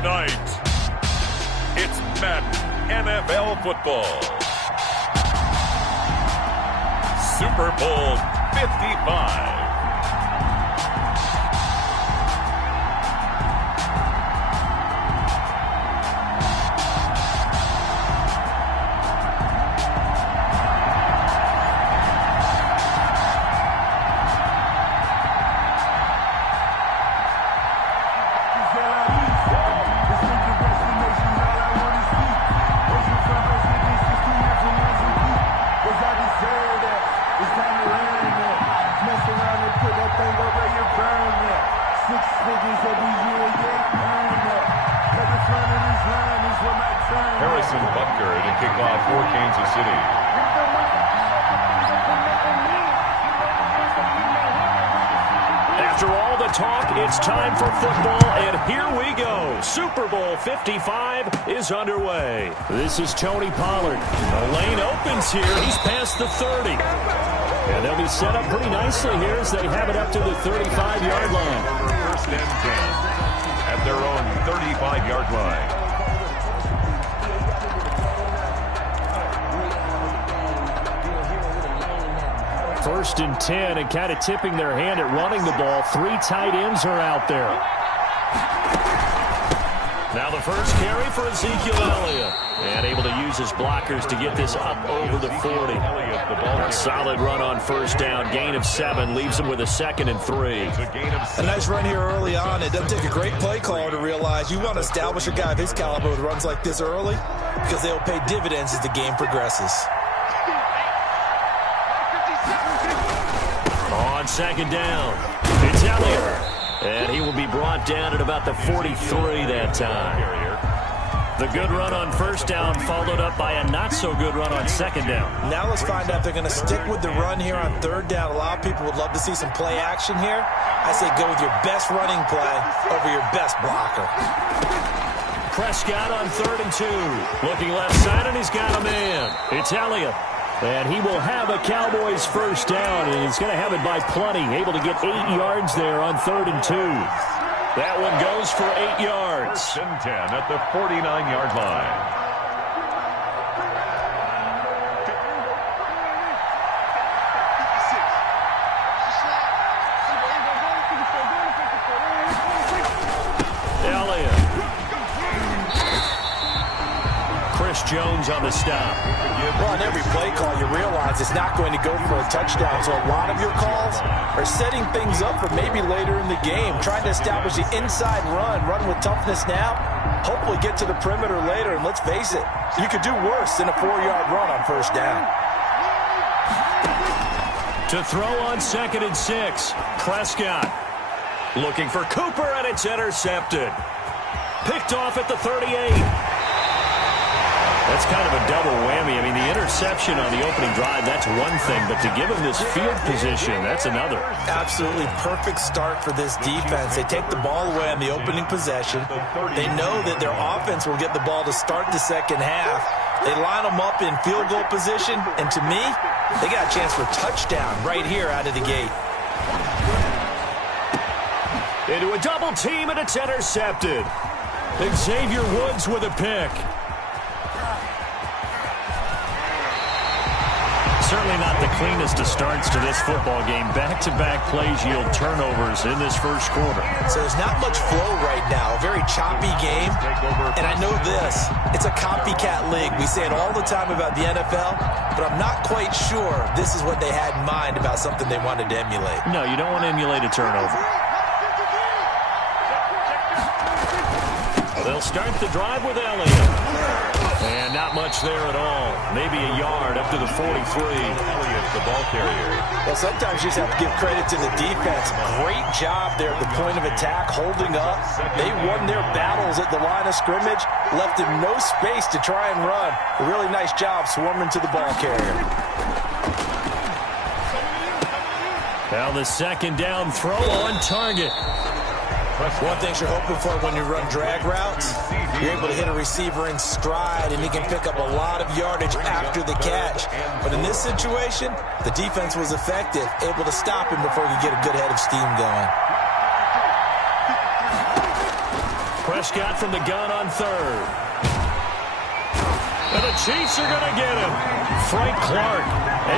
Tonight, it's Madden NFL football. Super Bowl 55. After all the talk, it's time for football, and here we go. Super Bowl 55 is underway. This is Tony Pollard. The lane opens here. He's past the 30. And they'll be set up pretty nicely here as they have it up to the 35-yard line. First and 10 at their own 35-yard line. First and 10, and kind of tipping their hand at running the ball. 3 tight ends are out there. Now the first carry for Ezekiel Elliott. And able to use his blockers to get this up over the 40. A solid run on first down. Gain of 7 leaves him with a 2nd and 3. A nice run here early on. It doesn't take a great play caller to realize you want to establish a guy of his caliber with runs like this early because they'll pay dividends as the game progresses. On second down, it's Elliott. And he will be brought down at about the 43 that time. The good run on first down followed up by a not-so-good run on second down. Now let's find out if they're going to stick with the run here on third down. A lot of people would love to see some play action here. I say go with your best running play over your best blocker. Prescott on 3rd and 2. Looking left side, and he's got a man. It's Elliott. And he will have a Cowboys first down, and he's going to have it by plenty. Able to get 8 yards there on 3rd and 2. That one goes for 8 yards. First and 10 at the 49-yard line. Jones on the stop. Well, on every play call, you realize it's not going to go for a touchdown. So a lot of your calls are setting things up for maybe later in the game, trying to establish the inside run with toughness now, hopefully get to the perimeter later. And let's face it, you could do worse than a 4-yard run on first down. To throw on 2nd and 6, Prescott looking for Cooper, and it's intercepted. Picked off at the 38. That's kind of a double whammy. I mean, the interception on the opening drive, that's one thing, but to give him this field position, that's another. Absolutely perfect start for this defense. They take the ball away on the opening possession. They know that their offense will get the ball to start the second half. They line them up in field goal position, and to me, they got a chance for a touchdown right here out of the gate. Into a double team, and it's intercepted. Xavier Woods with a pick. Certainly not the cleanest of starts to this football game. Back-to-back plays yield turnovers in this first quarter. So there's not much flow right now. A very choppy game. And I know this. It's a copycat league. We say it all the time about the NFL, but I'm not quite sure this is what they had in mind about something they wanted to emulate. No, you don't want to emulate a turnover. They'll start the drive with Elliott. And not much there at all. Maybe a yard up to the 43. Elliott's the ball carrier. Well, sometimes you just have to give credit to the defense. Great job there at the point of attack, holding up. They won their battles at the line of scrimmage, left him no space to try and run. A really nice job swarming to the ball carrier. Now the second down throw on target. One thing you're hoping for when you run drag routes, you're able to hit a receiver in stride, and he can pick up a lot of yardage after the catch. But in this situation, the defense was effective, able to stop him before he could get a good head of steam going. Prescott from the gun on third. And the Chiefs are going to get him. Frank Clark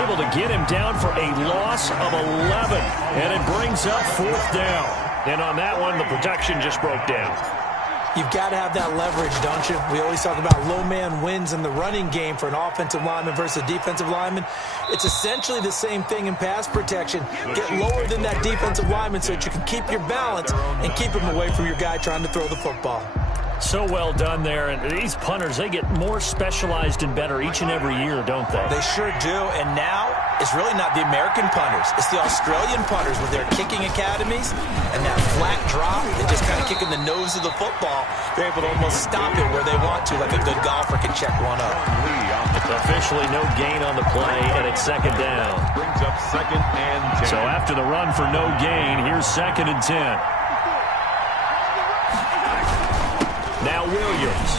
able to get him down for a loss of 11. And it brings up fourth down. And on that one, the protection just broke down. You've got to have that leverage, don't you? We always talk about low man wins in the running game for an offensive lineman versus a defensive lineman. It's essentially the same thing in pass protection. Get lower than that defensive lineman so that you can keep your balance and keep him away from your guy trying to throw the football. So well done there. And these punters, they get more specialized and better each and every year, don't they? They sure do. And now it's really not the American punters. It's the Australian punters with their kicking academies and that flat drop. They just kind of kick in the nose of the football. They're able to almost stop it where they want to, like a good golfer can check one up. Officially no gain on the play, and it's second down. Brings up 2nd and 10. So after the run for no gain, here's 2nd and 10. Now Williams.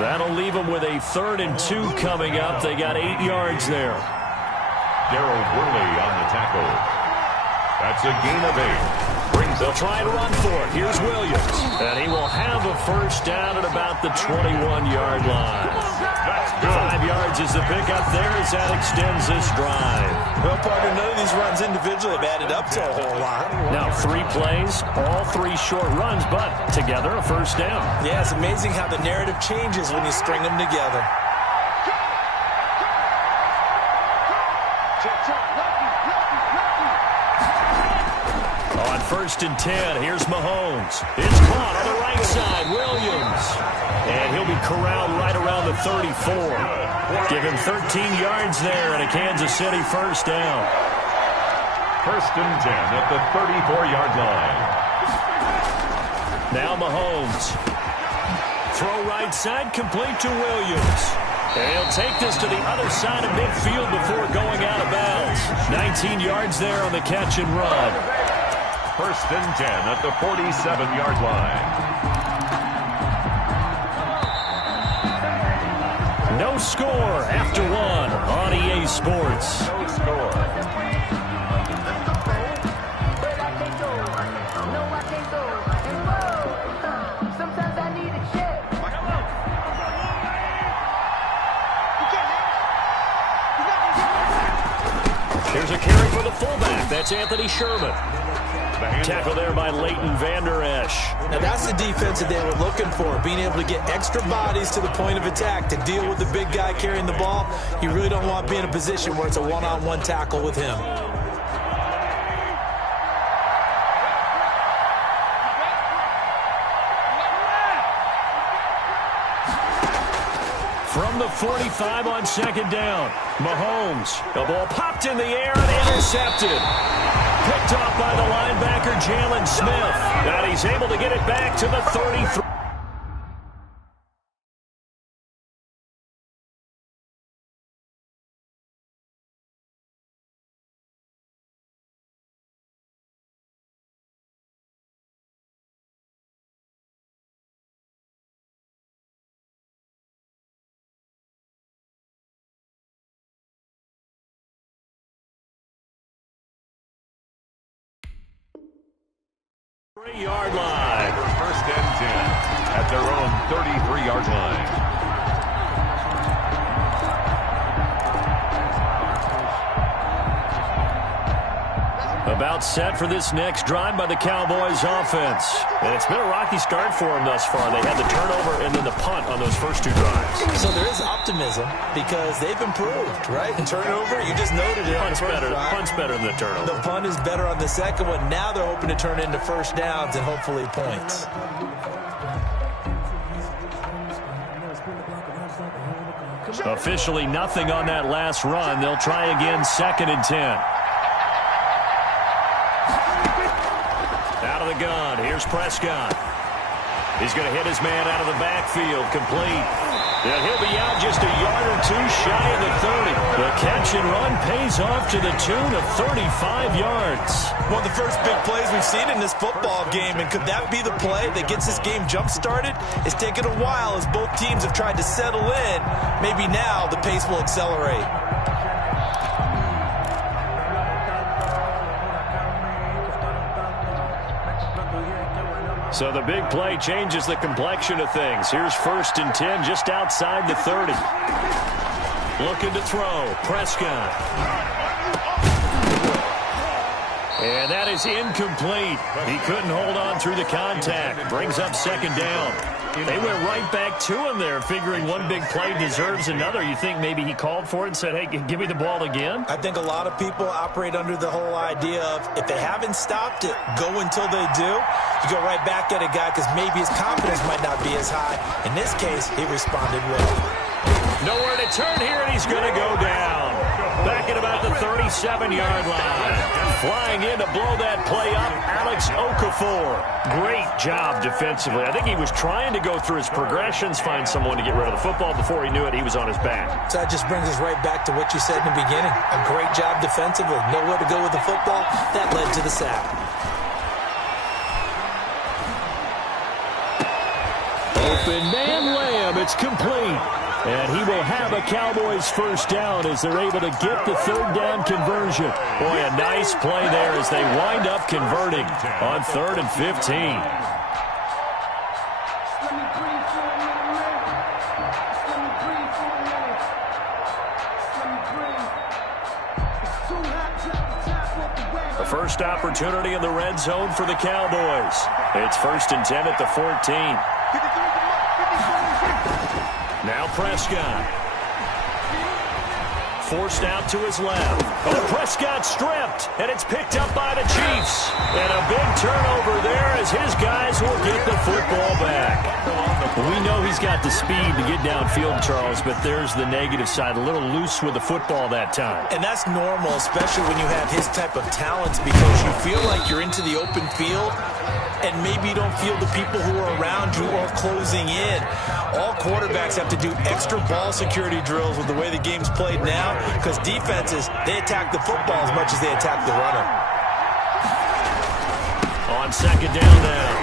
That'll leave them with a 3rd and 2 coming up. They got 8 yards there. Darryl Worley on the tackle. That's a gain of 8. They'll try and run for it. Here's Williams. And he will have a first down at about the 21-yard line. That's good. 5 yards is the pickup there as that extends this drive. Well, partner, none of these runs individually have added up to a whole lot. Now 3 plays, all 3 short runs, but together a first down. Yeah, it's amazing how the narrative changes when you string them together. On 1st and 10, here's Mahomes. It's caught on the right side, Williams. And he'll be corralled right around the 34. Give him 13 yards there and a Kansas City first down. 1st and 10 at the 34-yard line. Now Mahomes. Throw right side, complete to Williams. And he'll take this to the other side of midfield before going out of bounds. 19 yards there on the catch and run. 1st and 10 at the 47-yard line. No score after 1 on EA Sports. No score. Here's a carry for the fullback. That's Anthony Sherman. Tackle there by Leighton Vander Esch. Now that's the defense that they were looking for, being able to get extra bodies to the point of attack to deal with the big guy carrying the ball. You really don't want to be in a position where it's a one-on-one tackle with him. From the 45 on 2nd down, Mahomes. The ball popped in the air and intercepted. Picked off by the linebacker, Jalen Smith. And he's able to get it back to the 33. Yard line. 1st and 10 at their own 33-yard line. About set for this next drive by the Cowboys offense. And it's been a rocky start for them thus far. They had the turnover and then the punt on those first 2 drives. So there is optimism because they've improved, right? And turnover, you just noted it. Punt's better than the turnover. The punt is better on the second one. Now they're hoping to turn into first downs and hopefully points. Officially nothing on that last run. They'll try again 2nd and 10. Out of the gun, here's Prescott. He's going to hit his man out of the backfield, complete. And he'll be out just a yard or 2 shy of the 30. The catch and run pays off to the tune of 35 yards. One of the first big plays we've seen in this football game, and could that be the play that gets this game jump-started? It's taken a while as both teams have tried to settle in. Maybe now the pace will accelerate. So the big play changes the complexion of things. Here's 1st and 10 just outside the 30. Looking to throw. Prescott. And that is incomplete. He couldn't hold on through the contact. Brings up 2nd down. They went right back to him there, figuring one big play deserves another. You think maybe he called for it and said, hey, give me the ball again? I think a lot of people operate under the whole idea of if they haven't stopped it, go until they do. You go right back at a guy because maybe his confidence might not be as high. In this case, he responded well. Nowhere to turn here, and he's going to go down. Back at about the 37-yard line. Flying in to blow that play up, Alex Okafor. Great job defensively. I think he was trying to go through his progressions, find someone to get rid of the football. Before he knew it, he was on his back. So that just brings us right back to what you said in the beginning. A great job defensively. Nowhere to go with the football. That led to the sack. Open man Lamb. It's complete. And he will have a Cowboys 1st down as they're able to get the 3rd down conversion. Boy, a nice play there as they wind up converting on 3rd and 15. The first opportunity in the red zone for the Cowboys. It's 1st and 10 at the 14. Now Prescott. Forced out to his left. Oh, Prescott stripped, and it's picked up by the Chiefs. And a big turnover there as his guys will get the football back. We know he's got the speed to get downfield, Charles, but there's the negative side. A little loose with the football that time. And that's normal, especially when you have his type of talents, because you feel like you're into the open field, and maybe you don't feel the people who are around you or closing in. All quarterbacks have to do extra ball security drills with the way the game's played now, because defenses, they attack the football as much as they attack the runner. On 2nd down now,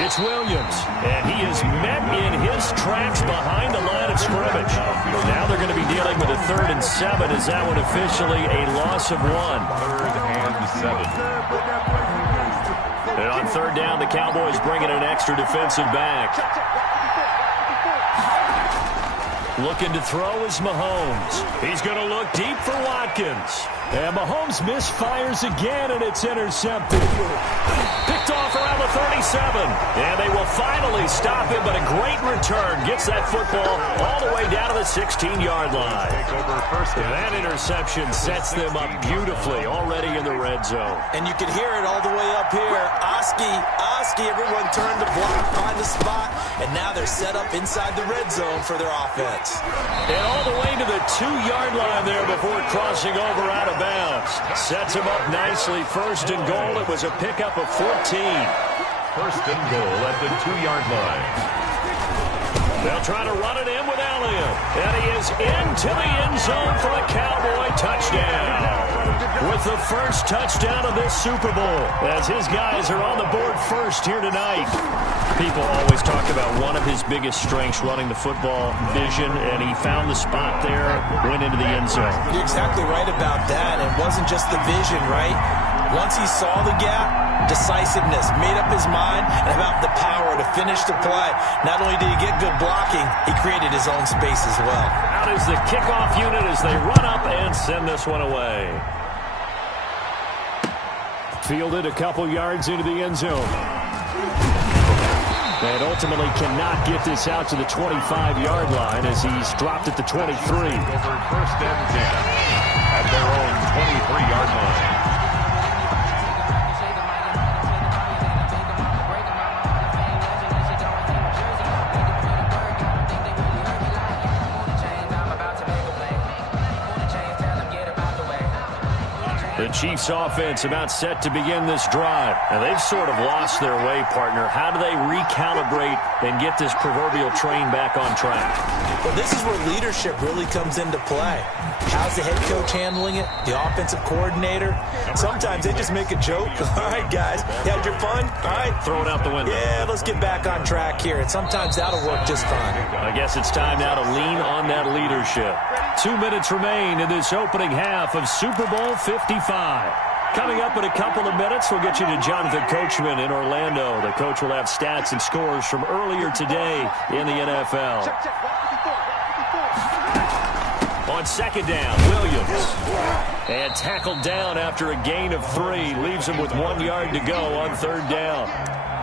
it's Williams, and he is met in his tracks behind the line of scrimmage. Now they're going to be dealing with a 3rd and 7. Is that one officially a loss of 1? 3rd and 7. And on 3rd down, the Cowboys bring in an extra defensive back. Looking to throw is Mahomes. He's going to look deep for Watkins. And Mahomes misfires again, and it's intercepted. Picked off around the 37. And they will finally stop him, but a great return gets that football all the way down to the 16-yard line. And that interception sets them up beautifully already in the red zone. And you can hear it all the way up here. Oski, everyone turned to block, find the spot, and now they're set up inside the red zone for their offense. And all the way to the 2-yard line there before crossing over out of bounds. Sets him up nicely. 1st and goal. It was a pickup of 14. 1st and goal at the 2-yard line. They'll try to run it in with Elliott. And he is into the end zone for a Cowboy touchdown. With the first touchdown of this Super Bowl, as his guys are on the board first here tonight. People always talk about one of his biggest strengths, running the football, vision, and he found the spot there, went into the end zone. You're exactly right about that. It wasn't just the vision, right? Once he saw the gap, decisiveness, made up his mind, and about the power to finish the play. Not only did he get good blocking, he created his own space as well. Out is the kickoff unit as they run up and send this one away. Fielded a couple yards into the end zone. And ultimately cannot get this out to the 25-yard line as he's dropped at the 23. Over 1st and 10 at their own 23-yard line. The Chiefs offense about set to begin this drive. And they've sort of lost their way, partner. How do they recalibrate and get this proverbial train back on track? Well, this is where leadership really comes into play. How's the head coach handling it? The offensive coordinator? Sometimes they just make a joke. All right, guys, you had your fun? All right. Throw it out the window. Yeah, let's get back on track here. And sometimes that'll work just fine. I guess it's time now to lean on that leadership. 2 minutes remain in this opening half of Super Bowl 55. Coming up in a couple of minutes, we'll get you to Jonathan Coachman in Orlando. The coach will have stats and scores from earlier today in the NFL. On second down, Williams. And tackled down after a gain of 3. Leaves him with 1 yard to go on third down.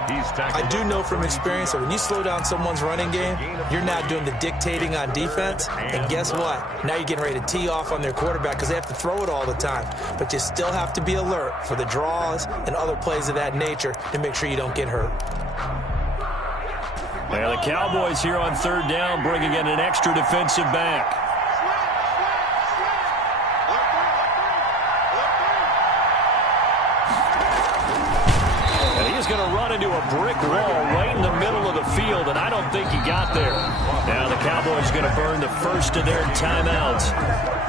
I do know from experience that when you slow down someone's running game, you're not doing the dictating on defense. And guess what? Now you're getting ready to tee off on their quarterback because they have to throw it all the time. But you still have to be alert for the draws and other plays of that nature to make sure you don't get hurt. Now the Cowboys here on third down bringing in an extra defensive back. Going to run into a brick wall right in the middle of the field, and I don't think he got there. Now the Cowboys going to burn the first of their timeouts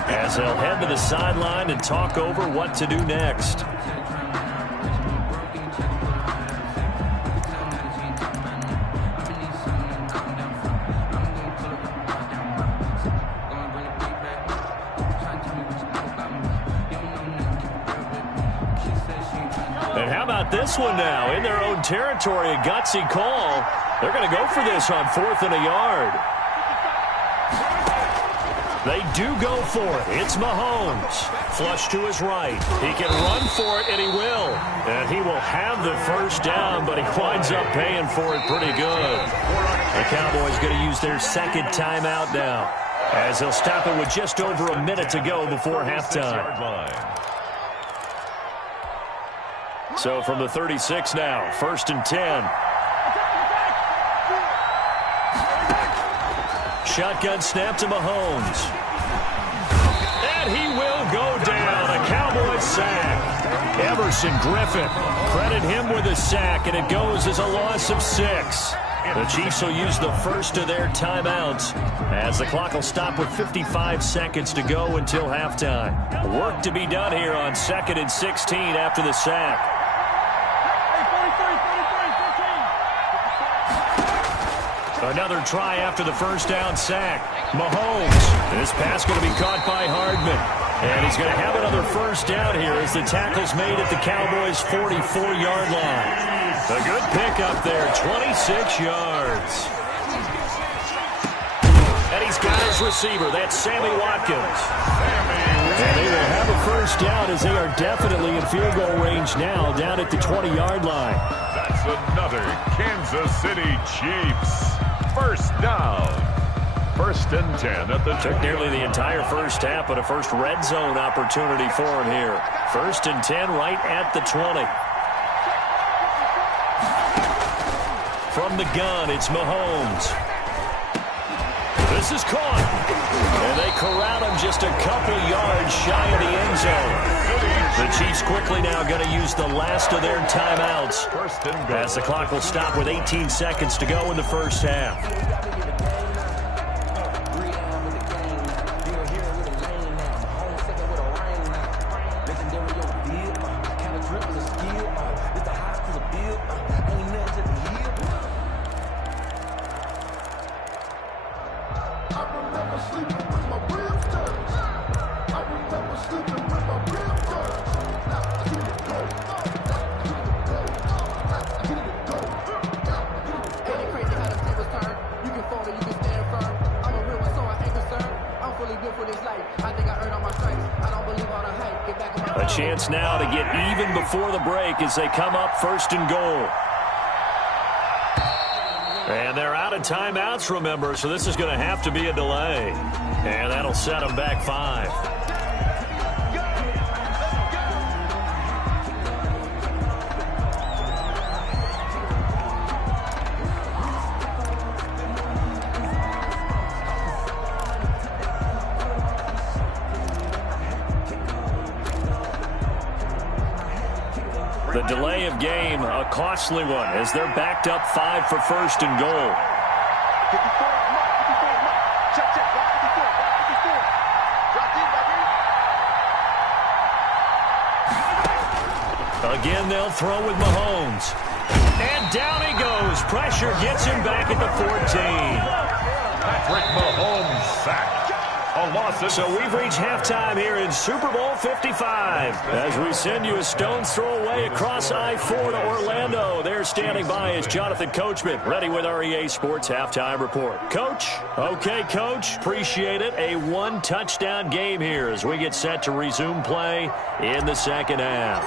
as they'll head to the sideline and talk over what to do next. This one now in their own territory, a gutsy call. They're going to go for this on 4th and a yard. They do go for it. It's Mahomes. Flush to his right. He can run for it, and he will. And he will have the first down, but he winds up paying for it pretty good. The Cowboys going to use their second timeout now, as they'll stop it with just over a minute to go before halftime. So from the 36 now, 1st and 10. Shotgun snap to Mahomes. And he will go down. A Cowboys sack. Everson Griffin, credit him with a sack, and it goes as a loss of 6. The Chiefs will use the first of their timeouts as the clock will stop with 55 seconds to go until halftime. Work to be done here on 2nd and 16 after the sack. Another try after the first down sack. Mahomes. This pass going to be caught by Hardman. And he's going to have another first down here as the tackle's made at the Cowboys' 44-yard line. A good pickup there, 26 yards. And he's got his receiver. That's Sammy Watkins. And they will have a first down as they are definitely in field goal range now down at the 20-yard line. That's another Kansas City Chiefs. First down. 1st and 10 at the took nearly the entire first half, but a first red zone opportunity for him here. 1st and 10 right at the 20. From the gun, it's Mahomes. This is caught. And they corral him just a couple yards shy of the end zone. The Chiefs quickly now going to use the last of their timeouts as the clock will stop with 18 seconds to go in the first half. Chance now to get even before the break as they come up 1st and goal. And they're out of timeouts, remember, so this is going to have to be a delay. And that'll set them back 5. The delay of game, a costly one, as they're backed up 5 for 1st and goal. Again, they'll throw with Mahomes. And down he goes. Pressure gets him back at the 14. Patrick Mahomes sacked. A loss of... So we've reached halftime here in Super Bowl 55. As we send you a stone's throw away across I-4 to Orlando. There standing by is Jonathan Coachman, ready with our EA Sports Halftime Report. Coach? Okay, Coach. Appreciate it. A one-touchdown game here as we get set to resume play in the second half.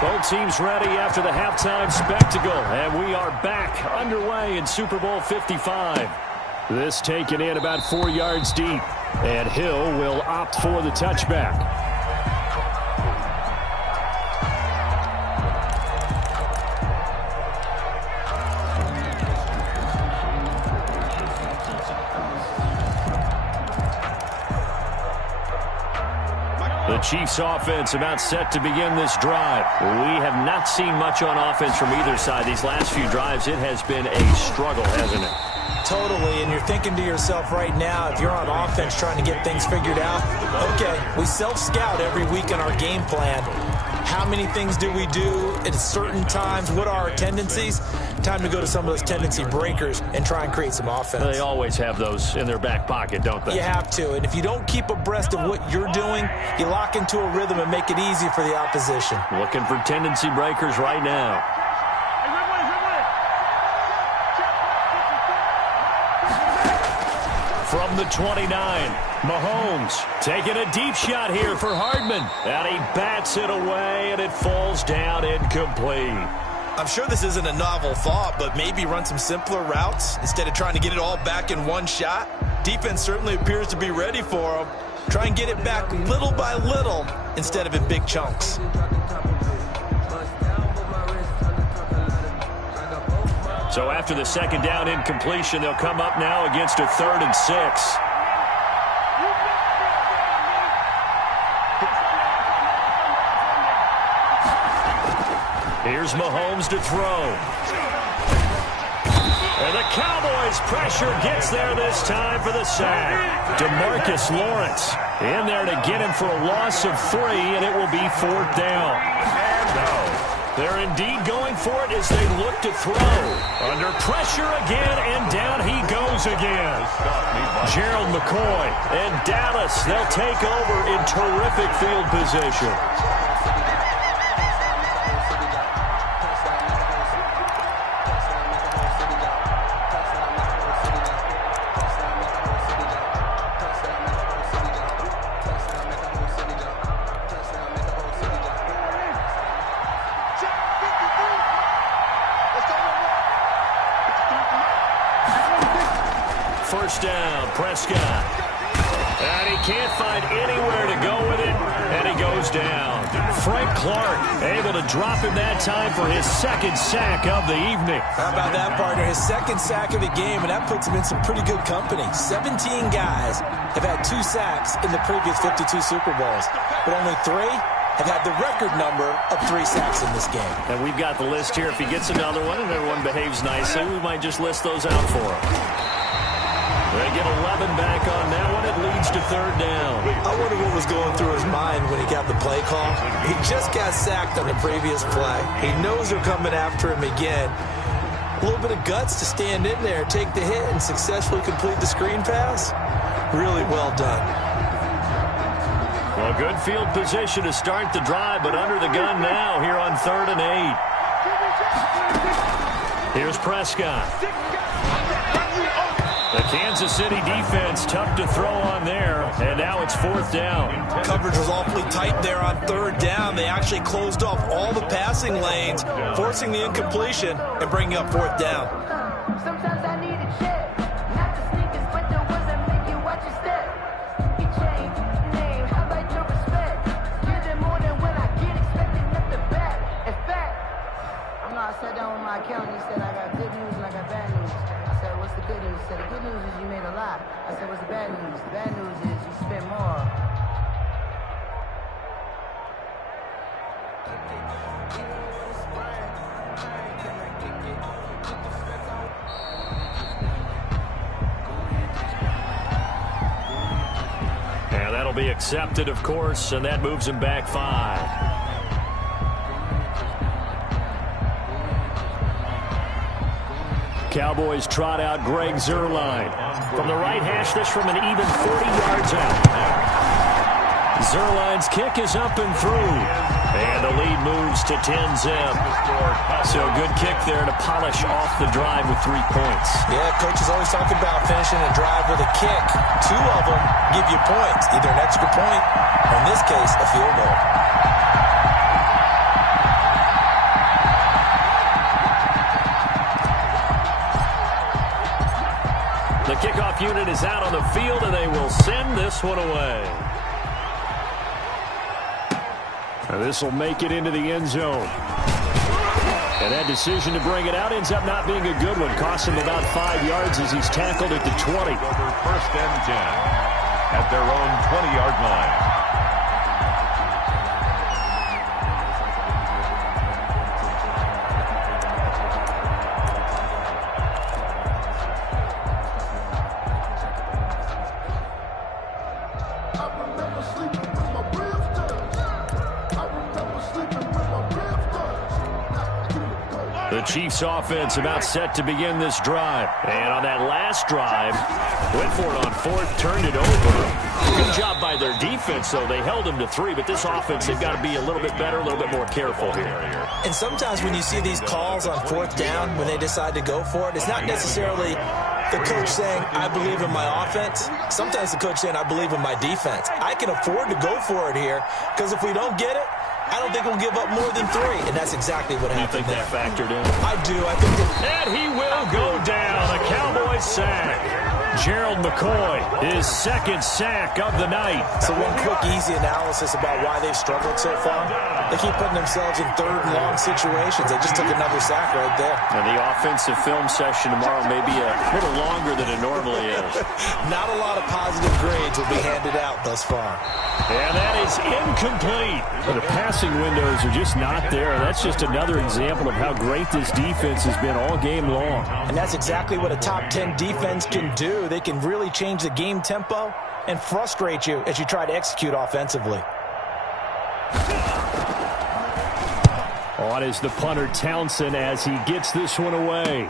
Both teams ready after the halftime spectacle, and we are back underway in Super Bowl 55. This taken in about 4 yards deep, and Hill will opt for the touchback. The Chiefs offense about set to begin this drive. We have not seen much on offense from either side. These last few drives, it has been a struggle, hasn't it? Totally, and you're thinking to yourself right now, if you're on offense trying to get things figured out, okay, we self-scout every week in our game plan. How many things do we do at certain times? What are our tendencies? Time to go to some of those tendency breakers and try and create some offense. They always have those in their back pocket, don't they? You have to, and if you don't keep abreast of what you're doing, you lock into a rhythm and make it easy for the opposition. Looking for tendency breakers right now. From the 29, Mahomes taking a deep shot here for Hardman. And he bats it away, and it falls down incomplete. I'm sure this isn't a novel thought, but maybe run some simpler routes instead of trying to get it all back in one shot. Defense certainly appears to be ready for him. Try and get it back little by little instead of in big chunks. So after the second down incompletion, they'll come up now against a 3rd and 6. Here's Mahomes to throw. And the Cowboys' pressure gets there this time for the sack. DeMarcus Lawrence in there to get him for a loss of 3, and it will be 4th down. And no. They're indeed going for it as they look to throw. Under pressure again, and down he goes again. Gerald McCoy and Dallas, they'll take over in terrific field position. First down, Prescott. And he can't find anywhere to go with it, and he goes down. Frank Clark able to drop him that time for his 2nd sack of the evening. How about that, partner? His 2nd sack of the game, and that puts him in some pretty good company. 17 guys have had 2 sacks in the previous 52 Super Bowls, but only 3 have had the record number of 3 sacks in this game. And we've got the list here. If he gets another one and everyone behaves nicely, we might just list those out for him. They get 11 back on that one. It leads to 3rd down. I wonder what was going through his mind when he got the play call. He just got sacked on the previous play. He knows they're coming after him again. A little bit of guts to stand in there, take the hit, and successfully complete the screen pass. Really well done. Well, good field position to start the drive, but under the gun now here on 3rd and 8. Here's Prescott. The Kansas City defense tough to throw on there, and now it's 4th down. Coverage was awfully tight there on 3rd down. They actually closed off all the passing lanes, forcing the incompletion and bringing up 4th down. Sometimes I need a check, not the sneakers, but the ones that make you watch your step. You change your name, how about your respect? Give them more than when I get expected nothing back. In fact, I sat down with my accountant. He said I got good news and I got bad news. I said, what's the good news? He said, the good news is you made a lot. I said, what's the bad news? The bad news is you spent more. And that'll be accepted, of course, and that moves him back 5. Cowboys trot out Greg Zuerlein. From the right hash, this from an even 40 yards out. Zuerlein's kick is up and through. And the lead moves to 10-zip. So good kick there to polish off the drive with 3 points. Yeah, coaches always talk about finishing a drive with a kick. 2 of them give you points, either an extra point or, in this case, a field goal. The kickoff unit is out on the field, and they will send this one away. This will make it into the end zone. And that decision to bring it out ends up not being a good one. Costs him about 5 yards as he's tackled at the 20. First and 10 at their own 20-yard line. The Chiefs offense about set to begin this drive. And on that last drive, went for it on 4th, turned it over. Good job by their defense, though. They held them to 3, but this offense, they've got to be a little bit better, a little bit more careful here. And sometimes when you see these calls on 4th down, when they decide to go for it, it's not necessarily the coach saying, I believe in my offense. Sometimes the coach saying, I believe in my defense. I can afford to go for it here, because if we don't get it, I don't think we'll give up more than 3, and that's exactly what happened. You think that factored in? I do. I think that. And he will go down. A Cowboys sack. Gerald McCoy, his 2nd sack of the night. So one quick, easy analysis about why they've struggled so far. They keep putting themselves in 3rd and long situations. They just took another sack right there. And the offensive film session tomorrow may be a little longer than it normally is. Not a lot of positive grades will be handed out thus far. And that is incomplete. The passing windows are just not there. That's just another example of how great this defense has been all game long. And that's exactly what a top 10 defense can do. They can really change the game tempo and frustrate you as you try to execute offensively. On is the punter Townsend as he gets this one away.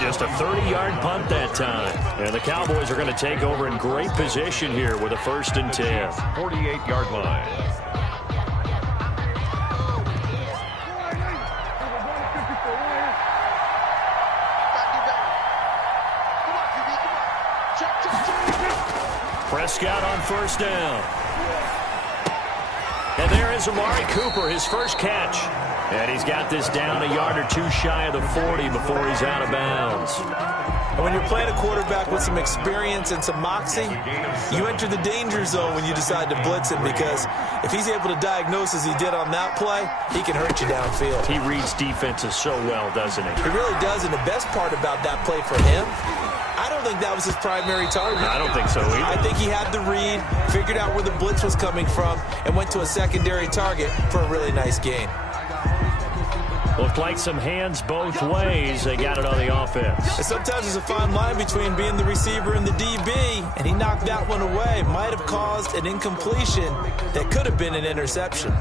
Just a 30-yard punt that time. And the Cowboys are going to take over in great position here with a 1st and 10. 48-yard line. Prescott on 1st down. And there is Amari Cooper, his first catch. And he's got this down a yard or 2 shy of the 40 before he's out of bounds. And when you're playing a quarterback with some experience and some moxie, you enter the danger zone when you decide to blitz him, because if he's able to diagnose as he did on that play, he can hurt you downfield. He reads defenses so well, doesn't he? He really does, and the best part about that play for him, I don't think that was his primary target. I don't think so either. I think he had the read, figured out where the blitz was coming from, and went to a secondary target for a really nice gain. Looked like some hands both ways. They got it on the offense. And sometimes there's a fine line between being the receiver and the DB, and he knocked that one away. Might have caused an incompletion that could have been an interception.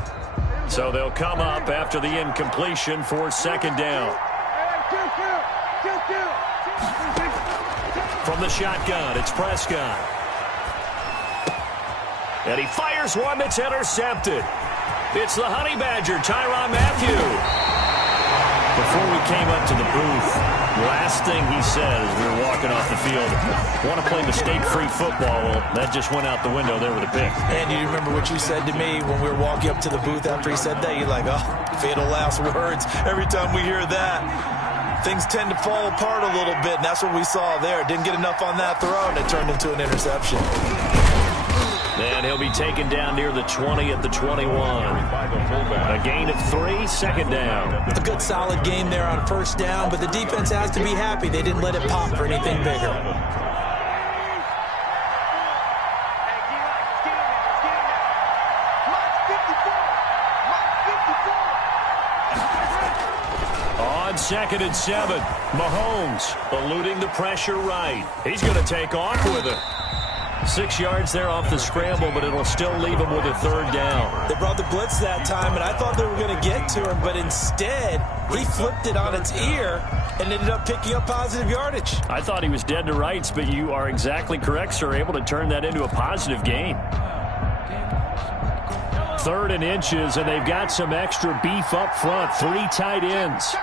So they'll come up after the incompletion for 2nd down. From the shotgun, it's Prescott. And he fires one that's intercepted. It's the Honey Badger, Tyrann Mathieu. Before we came up to the booth, last thing he said as we were walking off the field, want to play mistake-free football. Well, that just went out the window there with a pick. And you remember what you said to me when we were walking up to the booth after he said that? You're like, oh, fatal last words. Every time we hear that, things tend to fall apart a little bit, and that's what we saw there. Didn't get enough on that throw, and it turned into an interception. And he'll be taken down near the 20 at the 21. A gain of 3, 2nd down. A good solid game there on 1st down, but the defense has to be happy they didn't let it pop for anything bigger. On 2nd and 7, Mahomes eluding the pressure right. He's going to take off with it. 6 yards there off the scramble, but it'll still leave him with a 3rd down. They brought the blitz that time, and I thought they were going to get to him, but instead he flipped it on its ear and ended up picking up positive yardage. I thought he was dead to rights, but you are exactly correct, sir, able to turn that into a positive gain. 3rd and inches, and they've got some extra beef up front. 3 tight ends.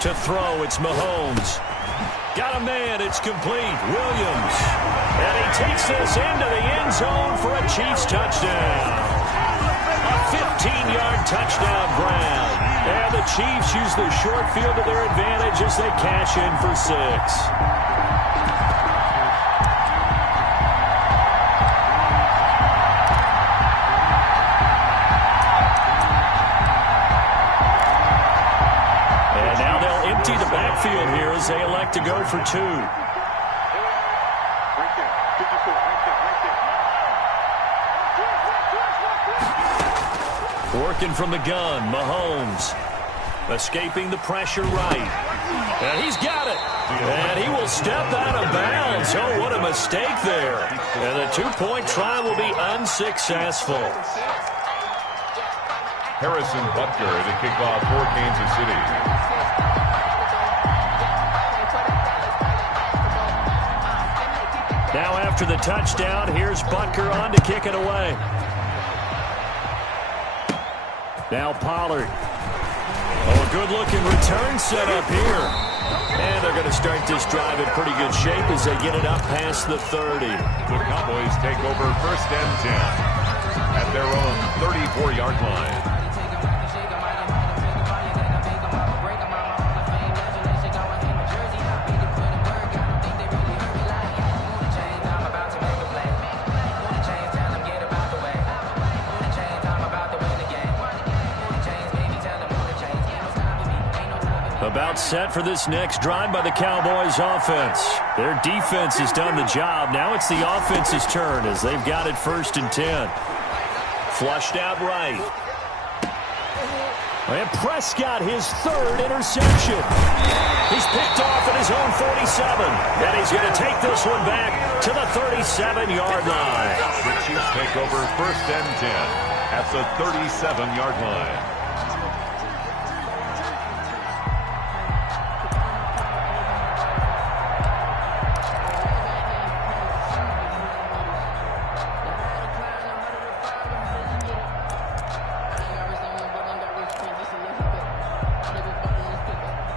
To throw, it's Mahomes. Got a man, it's complete. Williams. And he takes this into the end zone for a Chiefs touchdown. A 15-yard touchdown grab. And the Chiefs use the short field to their advantage as they cash in for 6. Field here as they elect to go for 2. Working from the gun, Mahomes. Escaping the pressure right. And he's got it. And he will step out of bounds. Oh, what a mistake there. And the 2-point try will be unsuccessful. Harrison Butker to kick off for Kansas City. Now after the touchdown, here's Butker on to kick it away. Now Pollard. Oh, a good-looking return set up here. And they're going to start this drive in pretty good shape as they get it up past the 30. The Cowboys take over 1st and 10 at their own 34-yard line. About set for this next drive by the Cowboys offense. Their defense has done the job. Now it's the offense's turn as they've got it 1st and 10. Flushed out right. And Prescott, his 3rd interception. He's picked off at his own 47. And he's going to take this one back to the 37-yard line. The Chiefs take over 1st and 10 at the 37-yard line.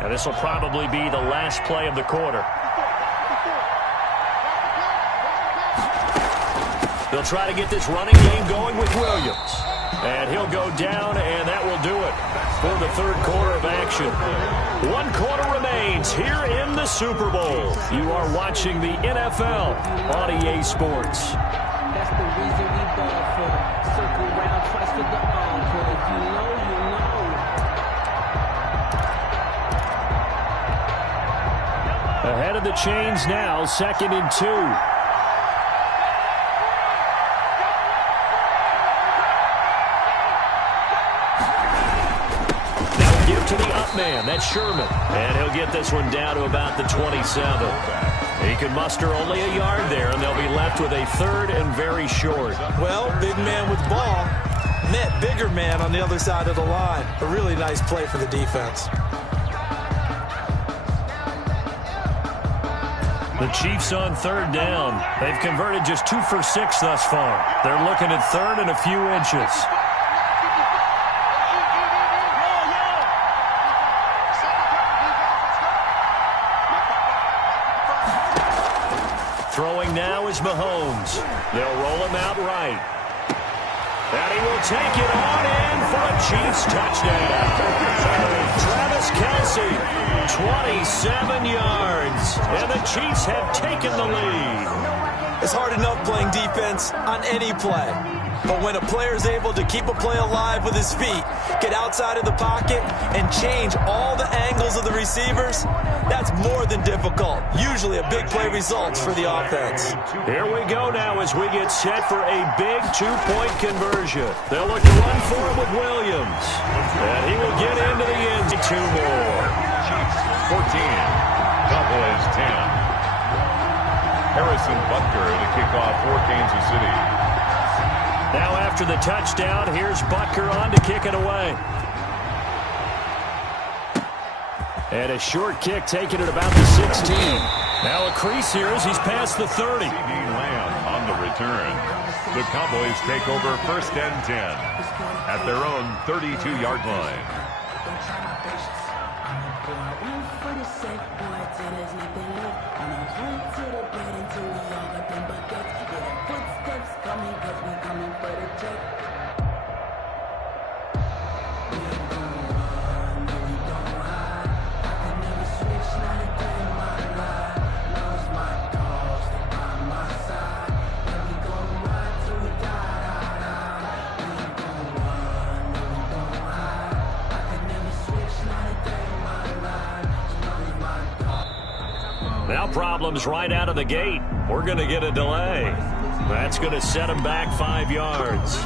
And this will probably be the last play of the quarter. They'll try to get this running game going with Williams. And he'll go down, and that will do it for the 3rd quarter of action. 1 quarter remains here in the Super Bowl. You are watching the NFL on EA Sports. That's the reason we ball for. Circle round twice for the encore. If you know, you know. Ahead of the chains now, 2nd and 2. Now give to the up man, that's Sherman. And he'll get this one down to about the 27. He can muster only a yard there, and they'll be left with a 3rd and very short. Well, big man with ball met bigger man on the other side of the line. A really nice play for the defense. The Chiefs on 3rd down. They've converted just 2 for 6 thus far. They're looking at 3rd and a few inches. Throwing now is Mahomes. They'll roll him out right. And he will take it on in for a Chiefs touchdown. Travis Kelce, 27 yards. And the Chiefs have taken the lead. It's hard enough playing defense on any play. But when a player is able to keep a play alive with his feet, get outside of the pocket, and change all the angles of the receivers, that's more than difficult. Usually a big play results for the offense. Here we go now as we get set for a big two-point conversion. They'll look to run for it with Williams. And he will get into the end. Two more. Chiefs 14, Cowboys 10. Harrison Butker to kick off for Kansas City. Now after the touchdown, here's Butker on to kick it away. And a short kick taken at about the 16. Now a crease here as he's past the 30. CD Lamb on the return. The Cowboys take over 1st and 10 at their own 32-yard line. Now problems right out of the gate. We're going to get a delay. That's going to set him back 5 yards.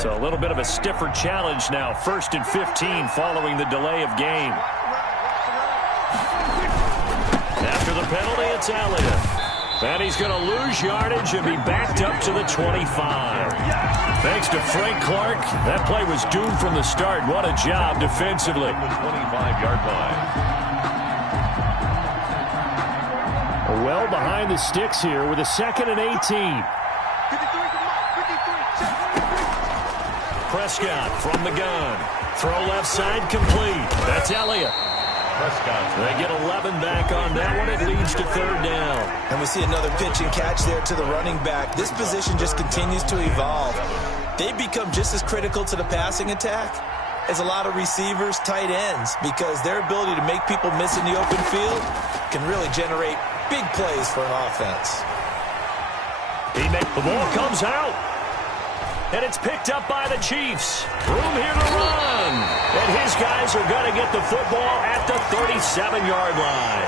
So a little bit of a stiffer challenge now. 1st and 15 following the delay of game. After the penalty, it's Elliott. And he's going to lose yardage and be backed up to the 25. Thanks to Frank Clark, that play was doomed from the start. What a job defensively. The 25-yard line. Well behind the sticks here with a 2nd and 18. Prescott from the gun. Throw left side complete. That's Elliott. They get 11 back on that one. It leads to 3rd down. And we see another pitch and catch there to the running back. This position just continues to evolve. They become just as critical to the passing attack as a lot of receivers, tight ends, because their ability to make people miss in the open field can really generate big plays for an offense. The ball comes out. And it's picked up by the Chiefs. Room here to run. And his guys are going to get the football at the 37-yard line.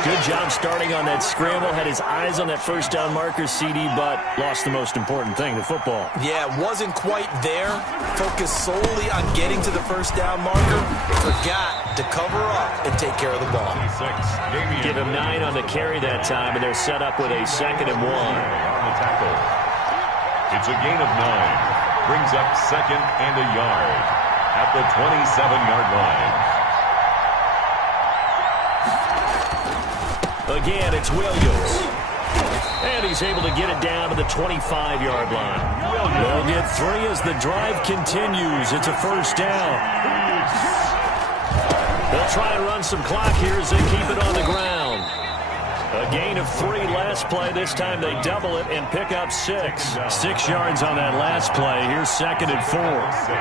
Good job starting on that scramble. Had his eyes on that first down marker, CD, but lost the most important thing, the football. Yeah, wasn't quite there. Focused solely on getting to the first down marker. Forgot to cover up and take care of the ball. Give him 9 on the carry that time, and they're set up with a 2nd and 1. On the tackle. It's a gain of 9. Brings up 2nd and a yard at the 27-yard line. Again, it's Williams. And he's able to get it down to the 25-yard line. They'll get 3 as the drive continues. It's a 1st down. They'll try and run some clock here as they keep it on the ground. A gain of 3 last play. This time they double it and pick up 6. 6 yards on that last play. Here's 2nd and 4. 6.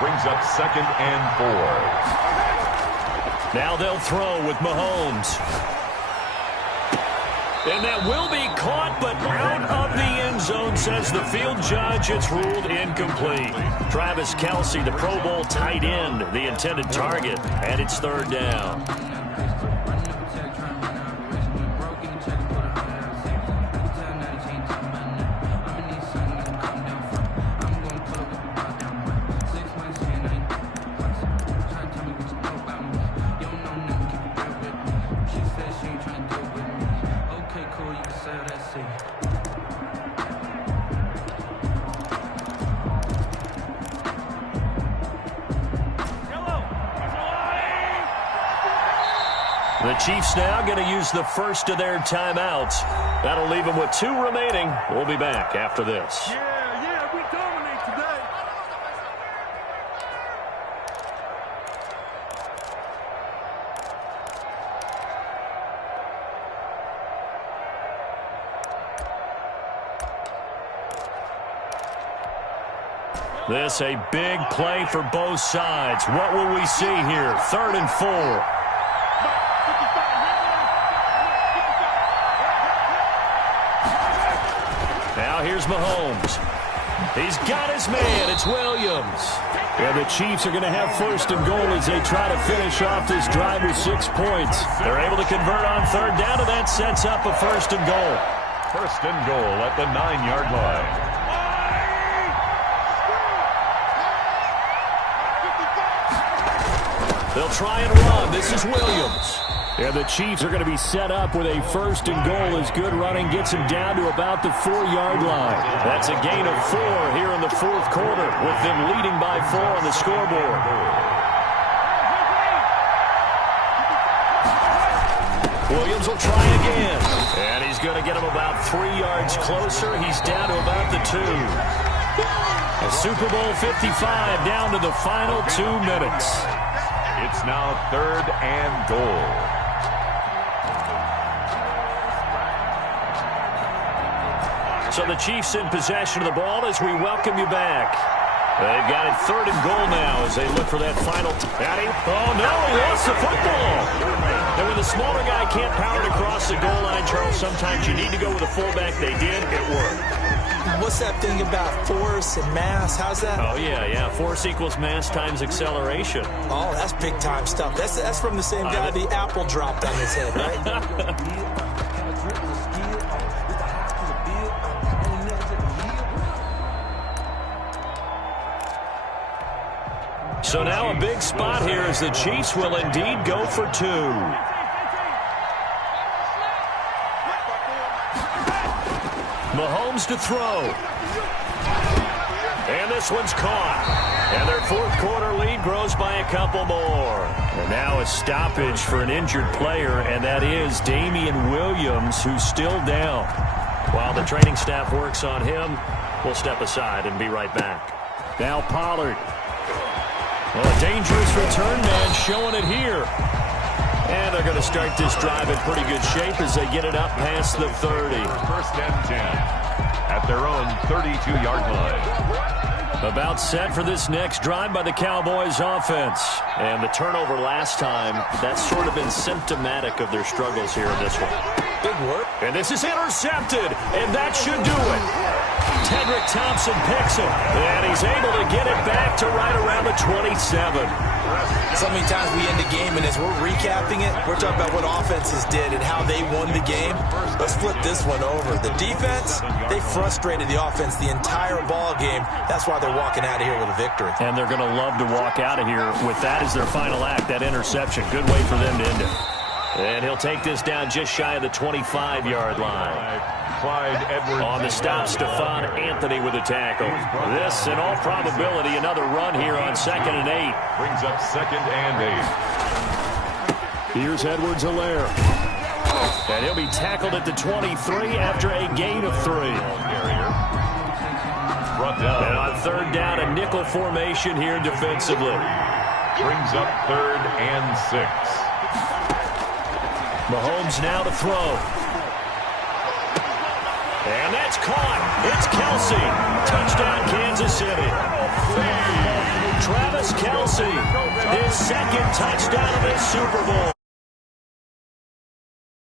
Brings up 2nd and 4. Now they'll throw with Mahomes. And that will be caught, but out of the end zone, says the field judge. It's ruled incomplete. Travis Kelce, the Pro Bowl tight end, the intended target, and it's 3rd down. The Chiefs now going to use the first of their timeouts. That'll leave them with 2 remaining. We'll be back after this. Yeah, we dominate today. This a big play for both sides. What will we see here? 3rd and 4. Now here's Mahomes. He's got his man. It's Williams. And the Chiefs are going to have 1st and goal as they try to finish off this drive with 6 points. They're able to convert on 3rd down, and that sets up a 1st and goal. 1st and goal at the 9-yard line. They'll try and run. This is Williams. And the Chiefs are going to be set up with a 1st and goal as good running gets them down to about the 4-yard line. That's a gain of 4 here in the 4th quarter with them leading by 4 on the scoreboard. Williams will try again. And he's going to get him about 3 yards closer. He's down to about the 2. A Super Bowl 55 down to the final 2 minutes. It's now 3rd and goal. So the Chiefs in possession of the ball as we welcome you back. They've got it 3rd and goal now as they look for that final. Oh, no, he lost the football. And when the smaller guy can't power it across the goal line, Charles, sometimes you need to go with a fullback. They did. It worked. What's that thing about force and mass? How's that? Oh, yeah. Force equals mass times acceleration. Oh, that's big-time stuff. That's from the same guy the apple dropped on his head, right? So now a big spot here as the Chiefs will indeed go for 2. Mahomes to throw. And this one's caught. And their 4th quarter lead grows by a couple more. And now a stoppage for an injured player, and that is Damian Williams, who's still down. While the training staff works on him, we'll step aside and be right back. Now Pollard. Well, a dangerous return man showing it here. And they're going to start this drive in pretty good shape as they get it up past the 30. 1st and 10 at their own 32-yard line. About set for this next drive by the Cowboys offense. And the turnover last time, that's sort of been symptomatic of their struggles here in this one. Big work. And this is intercepted, and that should do it. Tedrick Thompson picks it, and he's able to get it back to right around the 27. So many times we end the game, and as we're recapping it, we're talking about what offenses did and how they won the game. Let's flip this one over. The defense, they frustrated the offense the entire ball game. That's why they're walking out of here with a victory. And they're going to love to walk out of here with that as their final act, that interception. Good way for them to end it. And he'll take this down just shy of the 25-yard line. Clyde Edwards. On the stop, Stephon Anthony with a tackle. This, in all probability, another run here on 2nd and 8. Brings up 2nd and 8. Here's Edwards-Helaire. And he'll be tackled at the 23 after a gain of 3. Brought down. And on 3rd down, a nickel formation here defensively. Brings up 3rd and 6. Mahomes now to throw. And that's caught. It's Kelce. Touchdown, Kansas City. Travis Kelce, his 2nd touchdown of this Super Bowl.